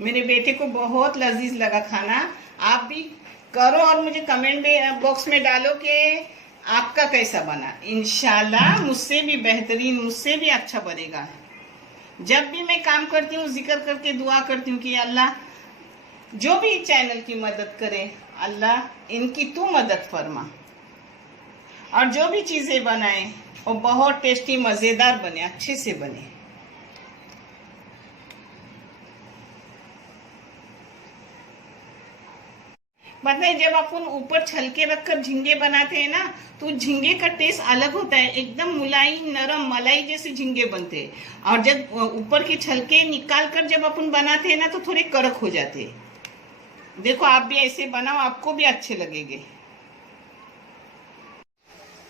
मेरे बेटे को बहुत लजीज लगा खाना। आप भी करो और मुझे कमेंट बॉक्स में डालो कि आपका कैसा बना। इंशाल्लाह मुझसे भी बेहतरीन, मुझसे भी अच्छा बनेगा। जब भी मैं काम करती हूँ जिक्र करके दुआ करती हूँ कि अल्लाह जो भी चैनल की मदद करे, अल्लाह इनकी तू मदद फरमा, और जो भी चीज़ें बनाए वो बहुत टेस्टी मज़ेदार बने, अच्छे से बने। पता है जब अपन ऊपर छलके रखकर झींगे बनाते हैं ना, तो झींगे का टेस्ट अलग होता है, एकदम मुलायम नरम मलाई जैसे झींगे बनते हैं। और जब ऊपर के छलके निकाल कर जब अपन बनाते हैं ना, तो थोड़े कड़क हो जाते हैं। देखो आप भी ऐसे बनाओ, आपको भी अच्छे लगेंगे।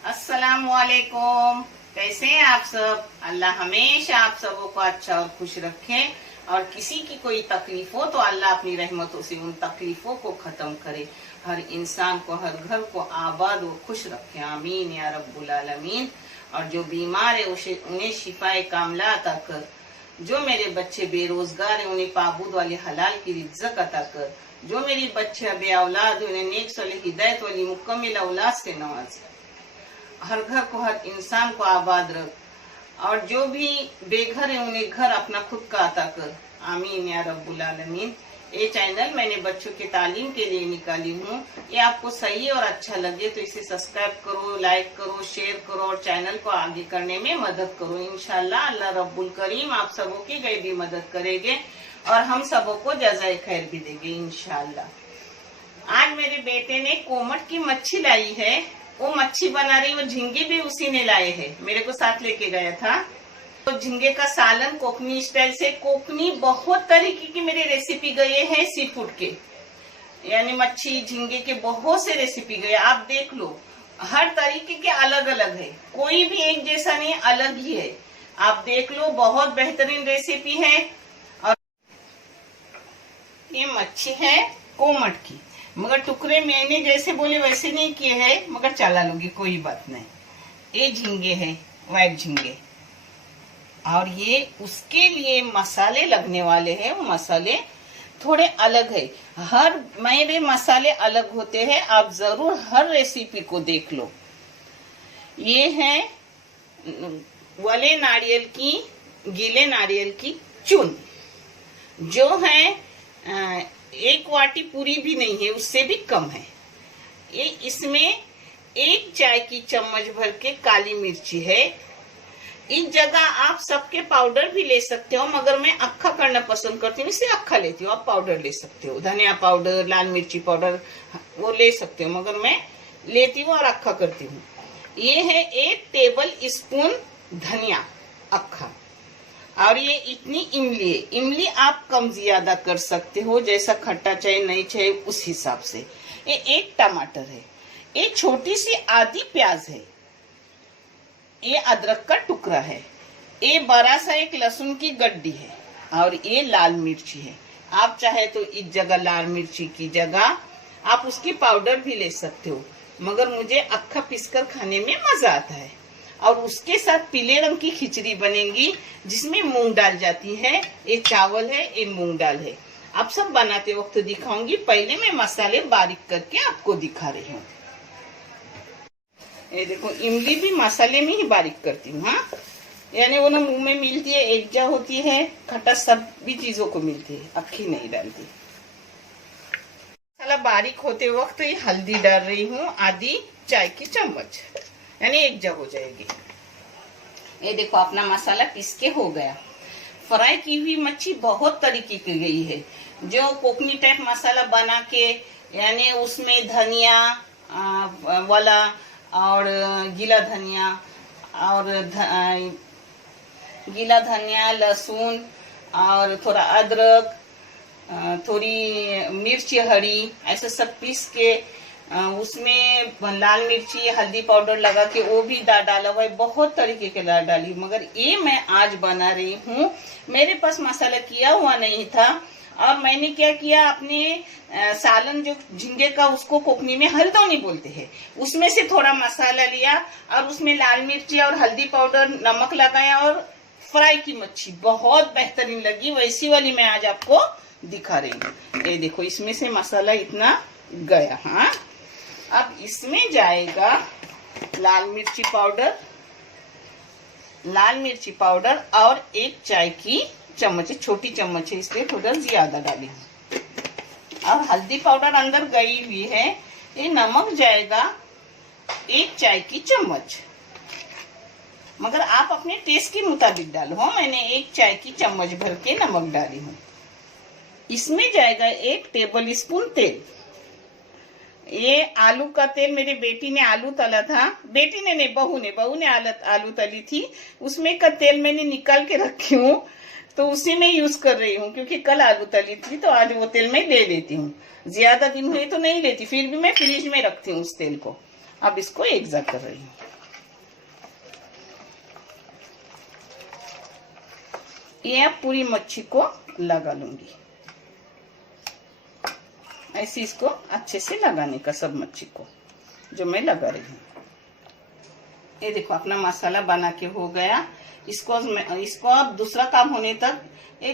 अस्सलाम वालेकुम, कैसे हैं आप सब। अल्लाह हमेशा आप सबों को अच्छा और खुश रखे, और किसी की कोई तकलीफ हो तो अल्लाह अपनी रहमतों से उन तकलीफों को खत्म करे, हर इंसान को, हर घर को आबाद और खुश रखे, आमीन या रब्बुल आलमीन। और जो बीमार है उन्हें शिफाए कामला अता कर। जो मेरे बच्चे बेरोजगार हैं उन्हें पाबूद वाले हलाल की रिज़्क़ अता कर। जो मेरी बच्चे बे औलाद उन्हें नेक सलीह हिदायत वाली मुकम्मिल औलाद से नवाज। हर घर को, हर इंसान को आबाद रख, और जो भी बेघर है उन्हें घर अपना खुद का अता कर, आमीन या रब्बुल आलमीन। ये चैनल मैंने बच्चों के तालीम के लिए निकाली हूँ। ये आपको सही और अच्छा लगे तो इसे सब्सक्राइब करो, लाइक करो, शेयर करो, और चैनल को आगे करने में मदद करो। इंशाल्लाह अल्लाह रब्बुल करीम आप सबों की गैबी मदद करेंगे, और हम सबों को जज़ाए खैर भी देंगे इंशाल्लाह। आज मेरे बेटे ने कोमट की मच्छी लाई है, वो मच्छी बना रही, वो झींगे भी उसी ने लाए हैं, मेरे को साथ लेके गया था। तो झींगे का सालन कोकनी स्टाइल से, कोकनी बहुत तरीके की मेरे रेसिपी गए हैं सी फूड के, यानी मच्छी झींगे के बहुत से रेसिपी गए। आप देख लो, हर तरीके के अलग अलग है, कोई भी एक जैसा नहीं, अलग ही है। आप देख लो, बहुत बेहतरीन रेसिपी है। और ये मच्छी है कोमट की, मगर टुकड़े मैंने जैसे बोले वैसे नहीं किए हैं, मगर चला लूंगी, कोई बात नहीं। ये झींगे है, व्हाइट झींगे, और ये उसके लिए मसाले लगने वाले हैं, वो मसाले थोड़े अलग है। हर मेरे मसाले अलग होते हैं, आप जरूर हर रेसिपी को देख लो। ये है वले नारियल की, गीले नारियल की चून, जो है एक वाटी पूरी भी नहीं है, उससे भी कम है। ये इसमें एक चाय की चम्मच भर के काली मिर्ची है। इस जगह आप सबके पाउडर भी ले सकते हो, मगर मैं अक्खा करना पसंद करती हूँ, इसलिए अक्खा लेती हूँ। आप पाउडर ले सकते हो, धनिया पाउडर, लाल मिर्ची पाउडर, वो ले सकते हो, मगर मैं लेती हूँ और अक्खा करती हूँ। ये है 1 टेबल स्पून धनिया अक्खा, और ये इतनी इमली है। इमली आप कम ज्यादा कर सकते हो, जैसा खट्टा चाहिए नहीं चाहिए उस हिसाब से। ये 1 टमाटर है, एक छोटी सी आधी प्याज है, ये अदरक का टुकड़ा है, ये बड़ा सा एक लहसुन की गड्डी है, और ये लाल मिर्ची है। आप चाहे तो इस जगह लाल मिर्ची की जगह आप उसकी पाउडर भी ले सकते हो, मगर मुझे अक्खा पीसकर खाने में मजा आता है। और उसके साथ पीले रंग की खिचड़ी बनेगी, जिसमें मूंग दाल जाती है। ये चावल है, ये मूंग दाल है। आप सब बनाते वक्त दिखाऊंगी, पहले मैं मसाले बारीक करके आपको दिखा रही हूँ। ये देखो, इमली भी मसाले में ही बारीक करती हूँ, हाँ, यानी वो ना मुंह में मिलती है, एक जा होती है, खटास सब भी चीजों को मिलती है, अक्खी नहीं डालती। मसाला बारीक होते वक्त ये हल्दी डाल रही हूँ, आधी चाय की चम्मच, यानी एक जग हो जाएगी। ये देखो अपना मसाला पीस के हो गया। फ्राई की हुई मच्छी बहुत तरीके की गई है, जो कोकनी टाइप मसाला बना के, यानी उसमें धनिया वाला और गीला धनिया, और गीला धनिया, लहसुन, और थोड़ा अदरक, थोड़ी मिर्ची हरी, ऐसे सब पीस के उसमें लाल मिर्ची, हल्दी पाउडर लगा के वो भी दाल डाला हुआ है। बहुत तरीके के दाल डाली, मगर ये मैं आज बना रही हूँ। मेरे पास मसाला किया हुआ नहीं था, और मैंने क्या किया, अपने सालन जो झींगे का, उसको कोकनी में हल्दौनी बोलते हैं, उसमें से थोड़ा मसाला लिया, और उसमें लाल मिर्ची और हल्दी पाउडर, नमक लगाया, और फ्राई की मच्छी बहुत बेहतरीन लगी। वैसी वाली मैं आज आपको दिखा रही हूँ। ये देखो इसमें से मसाला इतना गया। हाँ, अब इसमें जाएगा लाल मिर्ची पाउडर और 1 चाय की चम्मच, छोटी चम्मच है इसलिए थोड़ा ज्यादा डाली हूँ। अब हल्दी पाउडर अंदर गई हुई है। ये नमक जाएगा 1 चाय की चम्मच, मगर आप अपने टेस्ट के मुताबिक डालो। मैंने 1 चाय की चम्मच भर के नमक डाली हूँ। इसमें जाएगा 1 टेबल स्पून तेल। ये आलू का तेल मेरी बेटी ने आलू तला था, बेटी ने नहीं, बहू ने आलू तली थी, उसमें का तेल मैंने निकाल के रखी हूँ, तो उसी में यूज कर रही हूँ, क्योंकि कल आलू तली थी तो आज वो तेल मैं ले लेती हूँ। ज्यादा दिन हुए तो नहीं लेती, फिर भी मैं फ्रिज में रखती हूँ उस तेल को। अब इसको एकजा कर रही हूँ। ये अब पूरी मच्छी को लगा लूंगी। ऐसे इसको अच्छे से लगाने का, सब मच्छी को जो मैं लगा रही हूँ। ये देखो अपना मसाला बना के हो गया। इसको अब दूसरा काम होने तक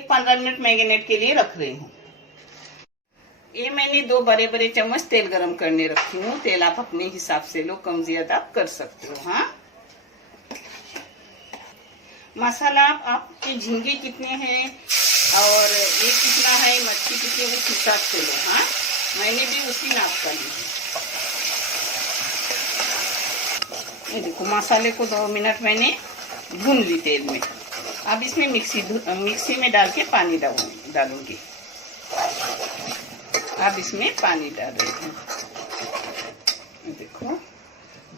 15 मिनट मैरिनेट के लिए रख रही हूँ। ये मैंने 2 बड़े चम्मच तेल गरम करने रखी हूँ। तेल आप अपने हिसाब से लो, कम ज्यादा आप कर सकते हो। हाँ, मसाला आपके झींगे कितने हैं और ये कितना है, मच्छी कितनी, वो हिसाब से लो। हाँ, मैंने भी उसी नाप का ली है। ये देखो मसाले को 2 मिनट मैंने भून ली तेल में। अब इसमें मिक्सी में डाल के पानी डालूंगी। अब इसमें पानी डाल रही हूँ। देखो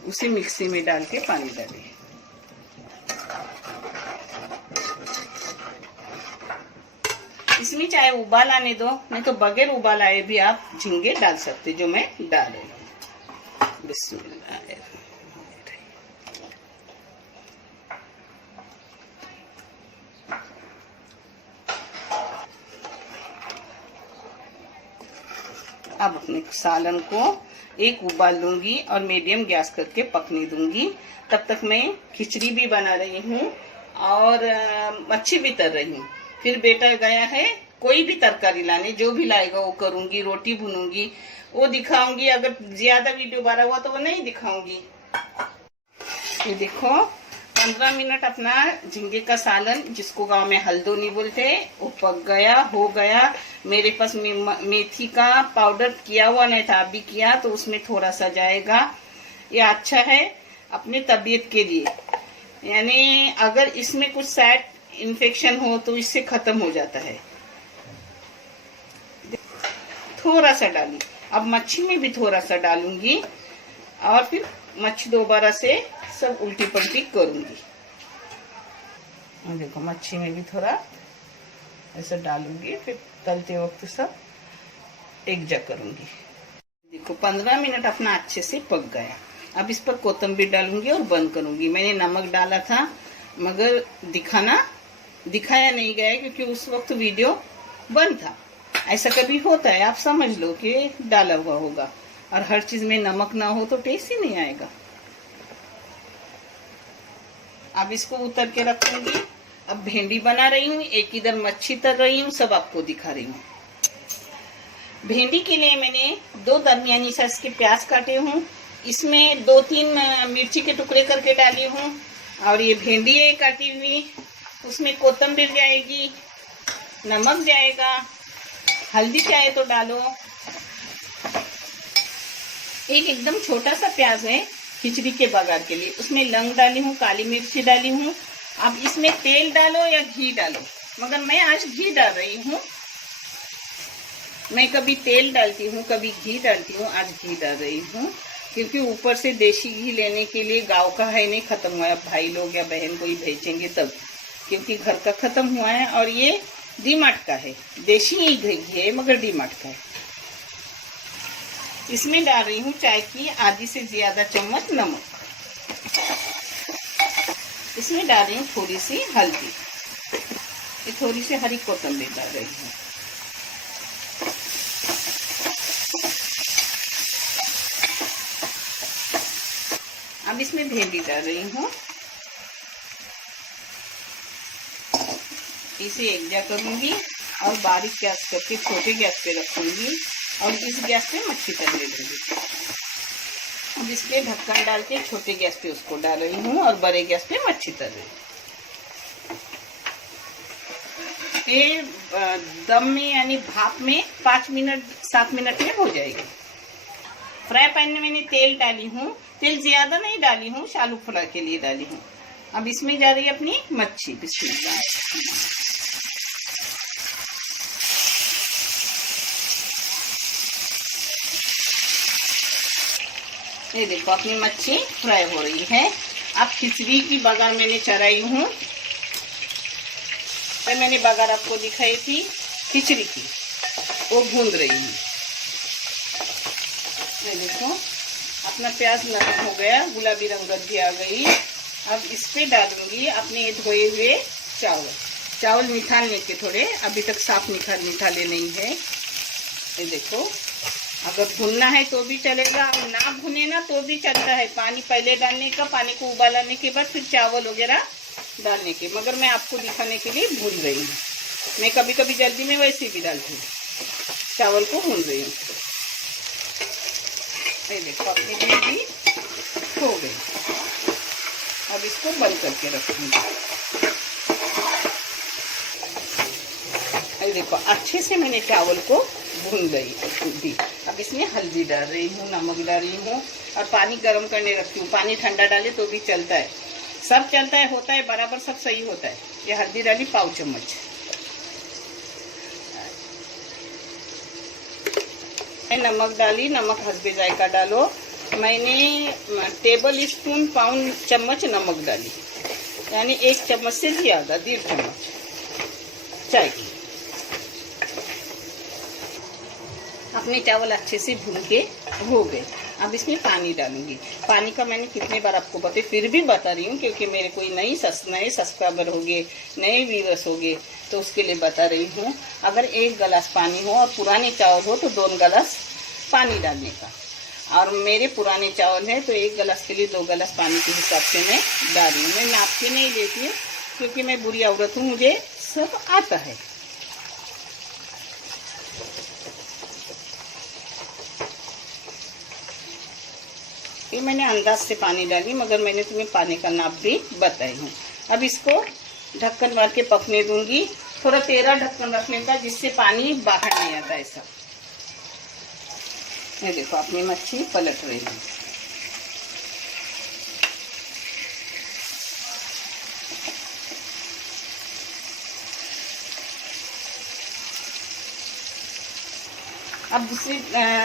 उसी मिक्सी में डाल के पानी डालिए। इसमें चाहे उबाल आने दो, नहीं तो बगैर उबाल आए भी आप झींगे डाल सकते, जो मैं डाल रही हूँ। बिस्मिल्लाह। अब अपने सालन को एक उबाल दूंगी और मीडियम गैस करके पकने दूंगी। तब तक मैं खिचड़ी भी बना रही हूँ और मच्छी भी तर रही हूँ। फिर बेटा गया है कोई भी तरकारी लाने, जो भी लाएगा वो करूंगी। रोटी भूनूंगी, वो दिखाऊंगी। अगर ज्यादा वीडियो बड़ा हुआ तो वो नहीं दिखाऊंगी। ये देखो 15 मिनट अपना झींगे का सालन, जिसको गांव में हल्दोनी बोलते, वो पक गया, हो गया। मेरे पास मेथी का पाउडर किया हुआ नहीं था, अभी किया तो उसमें थोड़ा सा जाएगा। ये अच्छा है अपने तबीयत के लिए, यानी अगर इसमें कुछ साइड इन्फेक्शन हो तो इससे खत्म हो जाता है। थोड़ा सा डाली। अब मच्छी में भी थोड़ा सा डालूंगी और फिर मच्छी दोबारा से सब उल्टी पलटी करूंगी। देखो मच्छी में भी थोड़ा ऐसा डालूंगी, फिर तलते वक्त सब एकजा करूंगी। देखो 15 मिनट अपना अच्छे से पक गया। अब इस पर कोतंबीर डालूंगी और बंद करूंगी। मैंने नमक डाला था मगर दिखाया नहीं गया क्योंकि उस वक्त वीडियो बंद था। ऐसा कभी होता है, आप समझ लो कि डाला हुआ होगा, और हर चीज में नमक ना हो तो टेस्ट ही नहीं आएगा। अब इसको उतर के रखूंगी। अब भिंडी बना रही हूँ, एक इधर मच्छी तर रही हूँ, सब आपको दिखा रही हूँ। भिंडी के लिए मैंने 2 दरमियानी साइज के प्याज काटे हूँ, इसमें 2-3 मिर्ची के टुकड़े करके डाली हूँ, और ये भिंडी है काटी हुई। उसमें कोतंबीर जाएगी, नमक जाएगा, हल्दी चाहे तो डालो। एक एकदम छोटा सा प्याज है खिचड़ी के बघार के लिए, उसमें लौंग डाली हूँ, काली मिर्ची डाली हूँ। अब इसमें तेल डालो या घी डालो, मगर मैं आज घी डाल रही हूँ। मैं कभी तेल डालती हूँ, कभी घी डालती हूँ, आज घी डाल रही हूँ क्योंकि ऊपर से देशी घी लेने के लिए, गांव का है नहीं, खत्म हुआ है। भाई लोग या बहन कोई भेजेंगे तब, क्योंकि घर का खत्म हुआ है। और ये डीमार्ट का है, देशी ही घी है मगर डीमार्ट का है। इसमें डाल रही हूँ चाय की आधी से ज्यादा चम्मच नमक। इसमें डाल रही हूँ थोड़ी सी हल्दी, ये थोड़ी सी हरी कोतंबीर डाल रही हूँ। अब इसमें भिंडी डाल रही हूँ, इसे एकजा करूंगी और बारीक गैस करके छोटे गैस पे रखूंगी और इस गैस पे मच्छी तलने दूंगी। अब इसके ढक्कन डाल के छोटे गैस पे उसको डाल रही हूँ और बड़े गैस पे मच्छी तल रही हूँ। ये दम में यानी भाप में 5 मिनट 7 मिनट में हो जाएगी। फ्राई पैन में मैंने तेल डाली हूँ, तेल ज्यादा नहीं डाली हूँ, आलू फ्राई के लिए डाली हूँ। अब इसमें जा रही है अपनी मच्छी। बिस्मिल्लाह। ये देखो अपनी मच्छी फ्राई हो रही है। अब खिचड़ी की बघार मैंने चढ़ाई हूँ। मैंने बघार आपको दिखाई थी खिचड़ी की, वो भून रही हूँ। ये देखो अपना प्याज नरम हो गया, गुलाबी रंगत भी आ गई। अब इस पे डालूंगी अपने धोए हुए चावल। चावल निकालने के थोड़े अभी तक साफ निकाले नहीं है। ये देखो, अगर भुनना है तो भी चलेगा और ना भुने ना तो भी चलता है। पानी पहले डालने का, पानी को उबालने के बाद फिर चावल वगैरह डालने के, मगर मैं आपको दिखाने के लिए भून रही हूँ। मैं कभी कभी जल्दी में वैसे भी डालती हूँ, चावल को भून रही हूँ। ये देखो अपनी ग्रेवी हो गई। अब इसको बंद करके रखूंगी। ये देखो अच्छे से मैंने चावल को भून दी। अब इसमें हल्दी डाल रही हूँ, नमक डाल रही हूँ और पानी गर्म करने रखती हूँ। पानी ठंडा डाले तो भी चलता है, सब चलता है, होता है बराबर, सब सही होता है। ये हल्दी डाली पाव चम्मच। नमक डाली, नमक हस्बे जायका डालो। मैंने टेबल स्पून पाउन चम्मच नमक डाली, यानी 1 चम्मच से ज्यादा, 1.5 चम्मच चाय की। अपने चावल अच्छे से भून के हो गए। अब इसमें पानी डालूंगी। पानी का मैंने कितने बार आपको बताया, फिर भी बता रही हूँ क्योंकि मेरे कोई नए सब्सक्राइबर होंगे, नए व्यूअर्स होंगे, तो उसके लिए बता रही हूँ। अगर 1 गिलास पानी हो और पुराने चावल हो तो 2 गिलास पानी डालने का। और मेरे पुराने चावल है तो 1 गिलास के लिए 2 गिलास पानी के हिसाब से मैं डाल रही हूँ। मैं नाप के नहीं लेती हूँ क्योंकि मैं बुरी औरत हूँ, मुझे सब आता है। ये मैंने अंदाज से पानी डाली, मगर मैंने तुम्हें पानी का नाप भी बताई हूँ। अब इसको ढक्कन मार के पकने दूंगी। थोड़ा तेरा ढक्कन रखने का, जिससे पानी बाहर नहीं आता ऐसा। ये देखो अपनी मच्छी पलट रही है। अब दूसरी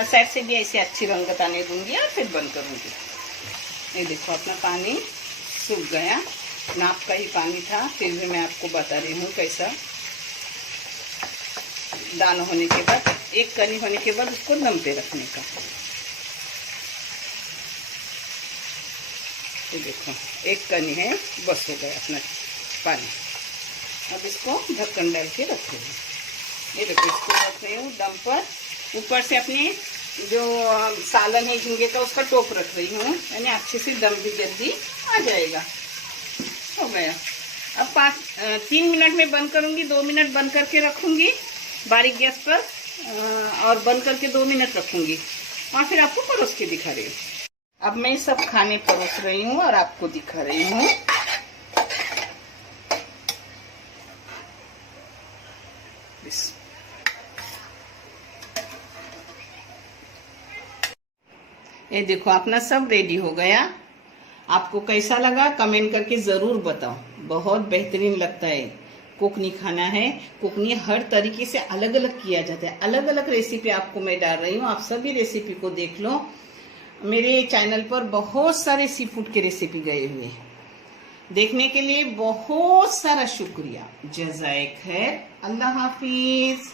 साइड से भी ऐसे अच्छी रंगत आने दूंगी और फिर बंद करूंगी। ये देखो अपना पानी सूख गया, नाप का ही पानी था, फिर भी मैं आपको बता रही हूँ कैसा। दाना होने के बाद, 1 कनी होने के बाद उसको दम पे रखने का। ये देखो 1 कनी है, बस हो गया अपना पानी। अब इसको ढक्कन डाल के रख रही हूँ। ये देखो इसको रख रही हूँ दम पर। ऊपर से अपने जो सालन है झींगे का, उसका टोप रख रही हूँ, यानी अच्छे से दम भी जल्दी आ जाएगा। हो गया। अब 3 मिनट में बंद करूंगी, 2 मिनट बंद करके रखूंगी बारीक गैस पर, और बंद करके 2 मिनट रखूंगी और फिर आपको परोस के दिखा रही हूँ। अब मैं सब खाने परोस रही हूँ और आपको दिखा रही हूँ। ये देखो अपना सब रेडी हो गया। आपको कैसा लगा कमेंट करके ज़रूर बताओ। बहुत बेहतरीन लगता है। कोकनी खाना है। कोकनी हर तरीके से अलग अलग किया जाता है। अलग अलग रेसिपी आपको मैं डाल रही हूँ, आप सभी रेसिपी को देख लो। मेरे चैनल पर बहुत सारे सी फूड के रेसिपी गए हुए हैं। देखने के लिए बहुत सारा शुक्रिया। जज़ाए खैर। अल्लाह हाफिज।